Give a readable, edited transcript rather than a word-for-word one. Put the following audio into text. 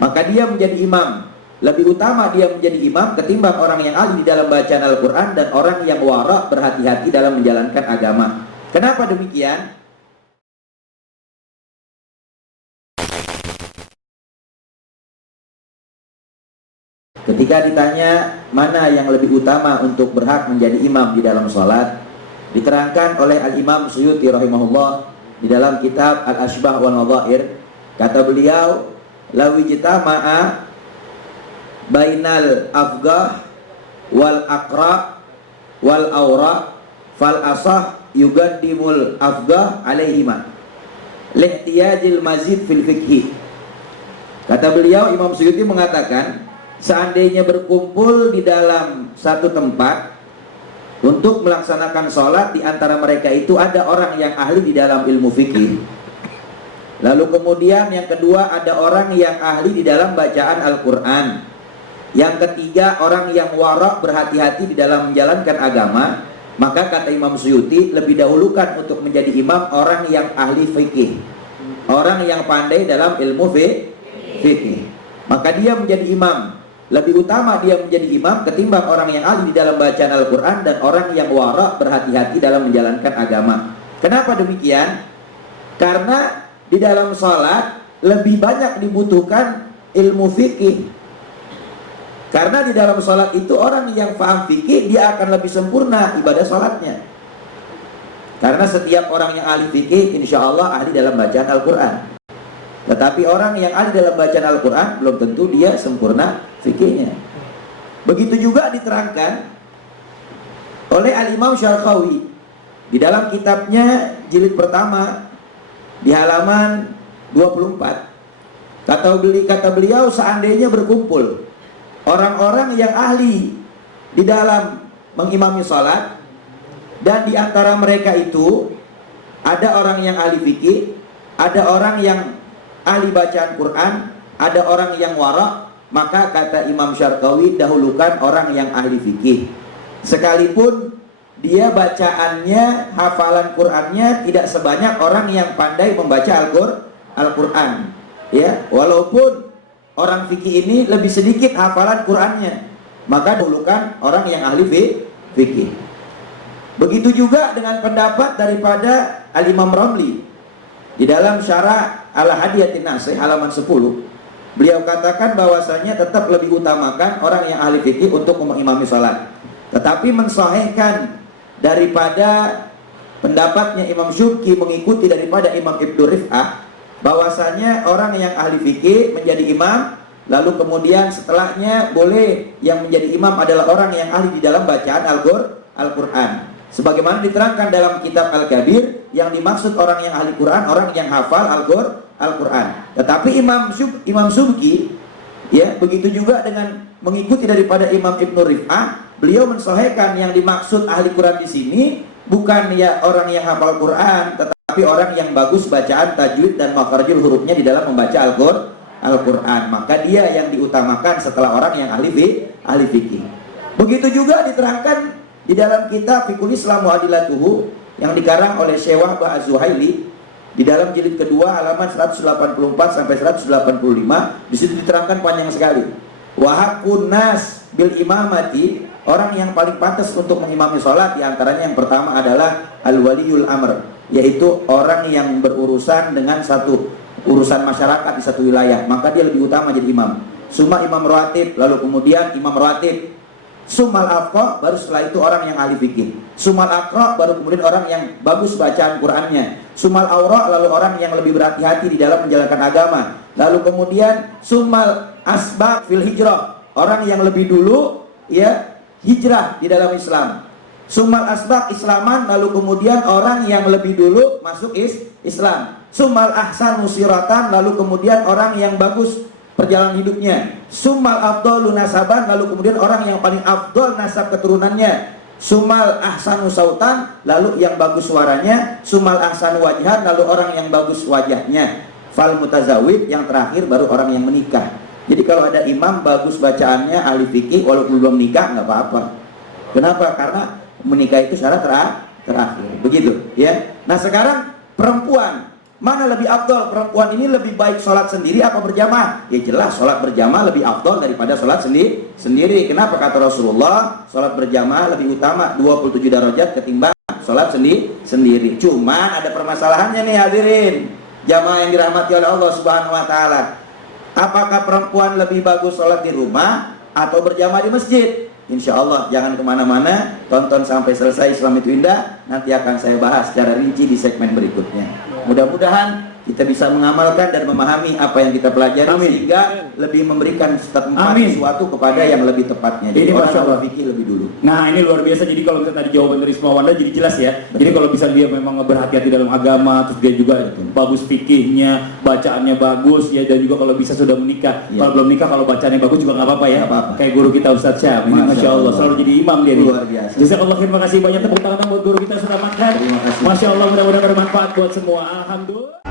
maka dia menjadi imam. Lebih utama dia menjadi imam ketimbang orang yang ahli di dalam bacaan Al-Quran dan orang yang wara, berhati-hati dalam menjalankan agama. Kenapa demikian? Ketika ditanya mana yang lebih utama untuk berhak menjadi imam di dalam sholat, diterangkan oleh Al-Imam Suyuti rahimahullah di dalam kitab Al-Ashbah wal Nadhair. Kata beliau, lawi jitama'a bainal afgah wal aqra wal aura fal asah yugaddimul afgah alaihima lihtiyajil mazid fil fikhi. Kata beliau, Imam Suyuti mengatakan, seandainya berkumpul di dalam satu tempat untuk melaksanakan sholat, di antara mereka itu ada orang yang ahli di dalam ilmu fikih, lalu kemudian yang kedua ada orang yang ahli di dalam bacaan Al-Quran, yang ketiga orang yang warok, berhati-hati di dalam menjalankan agama, maka kata Imam Suyuti lebih dahulukan untuk menjadi imam orang yang ahli fikih, orang yang pandai dalam ilmu fikih, maka dia menjadi imam. Lebih utama dia menjadi imam ketimbang orang yang ahli di dalam bacaan Al-Quran dan orang yang wara, berhati-hati dalam menjalankan agama. Kenapa demikian? Karena di dalam sholat lebih banyak dibutuhkan ilmu fikih. Karena di dalam sholat itu orang yang paham fikih, dia akan lebih sempurna ibadah sholatnya. Karena setiap orang yang ahli fikih insya Allah ahli dalam bacaan Al-Quran. Tetapi orang yang ahli dalam bacaan Al-Quran belum tentu dia sempurna fikihnya. Begitu juga diterangkan oleh Al-Imam Syarqawi di dalam kitabnya jilid pertama di halaman 24. Kata beliau, seandainya berkumpul orang-orang yang ahli di dalam mengimami sholat, dan di antara mereka itu ada orang yang ahli fikih, ada orang yang ahli bacaan Quran, ada orang yang wara, maka kata Imam Syarqawi dahulukan orang yang ahli fikih, sekalipun dia bacaannya, hafalan Qurannya tidak sebanyak orang yang pandai membaca Al-Quran, ya, walaupun orang fikih ini lebih sedikit hafalan Qurannya, maka dahulukan orang yang ahli fikih. Begitu juga dengan pendapat daripada Al-Imam Ramli di dalam syarah Al-Hadiyatin Nasih halaman 10. Beliau katakan bahwasanya tetap lebih utamakan orang yang ahli fikih untuk mengimami salat. Tetapi mensahihkan daripada pendapatnya Imam Syubki mengikuti daripada Imam Ibnu Rif'ah, bahwasanya orang yang ahli fikih menjadi imam, lalu kemudian setelahnya boleh yang menjadi imam adalah orang yang ahli di dalam bacaan Al-Quran. Sebagaimana diterangkan dalam kitab Al-Kabir, yang dimaksud orang yang ahli Quran, orang yang hafal Al-Quran. Tetapi Imam Subki, ya, begitu juga dengan mengikuti daripada Imam Ibnu Rif'ah, beliau mensahihkan yang dimaksud ahli Quran di sini bukan ya orang yang hafal Quran, tetapi orang yang bagus bacaan tajwid dan makharijul hurufnya di dalam membaca Al-Quran. Maka dia yang diutamakan setelah orang yang ahli fikih. Begitu juga diterangkan di dalam kitab Fiqhul Islam wa Adillatuhu yang dikarang oleh Syekh Wahbah Az-Zuhaili di dalam jilid kedua halaman 184 sampai 185. Di situ diterangkan panjang sekali. Wa haqqun nas bil imamati, orang yang paling pantas untuk mengimami sholat diantaranya yang pertama adalah al-waliyul amr, yaitu orang yang berurusan dengan satu urusan masyarakat di satu wilayah, maka dia lebih utama jadi imam. Summa imam rawatib, lalu kemudian imam rawatib. Sumal afqa, baru setelah itu orang yang ahli fikih. Sumal aqra, baru kemudian orang yang bagus bacaan Qur'annya. Sumal aura, lalu orang yang lebih berhati-hati di dalam menjalankan agama. Lalu kemudian sumal asbaq fil hijrah, orang yang lebih dulu ya hijrah di dalam Islam. Sumal asbaq islaman, lalu kemudian orang yang lebih dulu masuk Islam. Sumal ahsanu siratan, lalu kemudian orang yang bagus perjalanan hidupnya. Sumal afdhalu nasaban, lalu kemudian orang yang paling afdol nasab keturunannya. Sumal ahsanu sautan, lalu yang bagus suaranya. Sumal ahsanu wajhan, lalu orang yang bagus wajahnya. Fal mutazawid, yang terakhir baru orang yang menikah. Jadi kalau ada imam bagus bacaannya, ahli fikih, walaupun belum nikah nggak apa-apa. Kenapa? Karena menikah itu syarat terakhir. Begitu ya. Nah sekarang perempuan Mana lebih afdol? Perempuan ini lebih baik sholat sendiri apa berjamaah? Ya jelas sholat berjamaah lebih afdol daripada sholat sendiri. Kenapa kata Rasulullah? Sholat berjamaah lebih utama 27 derajat ketimbang sholat sendiri. Cuma ada permasalahannya nih hadirin, jamaah yang dirahmati oleh Allah Subhanahu wa taala. Apakah perempuan lebih bagus sholat di rumah atau berjamaah di masjid? Insya Allah jangan kemana-mana, tonton sampai selesai Islam itu Indah. Nanti akan saya bahas secara rinci di segmen berikutnya. Mudah-mudahan kita bisa mengamalkan dan memahami apa yang kita pelajari. Amin. Sehingga lebih memberikan tempat sesuatu kepada yang lebih tepatnya. Jadi orang yang berpikir lebih dulu. Nah ini luar biasa. Jadi kalau misalnya tadi jawaban dari Isma Wanda jadi jelas ya. Betul. Jadi kalau bisa dia memang berhati-hati dalam agama, terus dia juga bagus fikihnya, bacaannya bagus ya, dan juga kalau bisa sudah menikah. Ya. Kalau belum nikah, kalau bacaannya bagus juga nggak apa-apa ya. Gak apa-apa. Kayak guru kita Ustadz Syam. Ini Masya Allah selalu jadi imam dia. Luar biasa. Jazakallah khair, terima kasih banyak, tepuk tangan buat guru kita Ustadz Ahmad. Terima kasih. Masya Allah, mudah-mudahan bermanfaat buat semua. Alhamdulillah.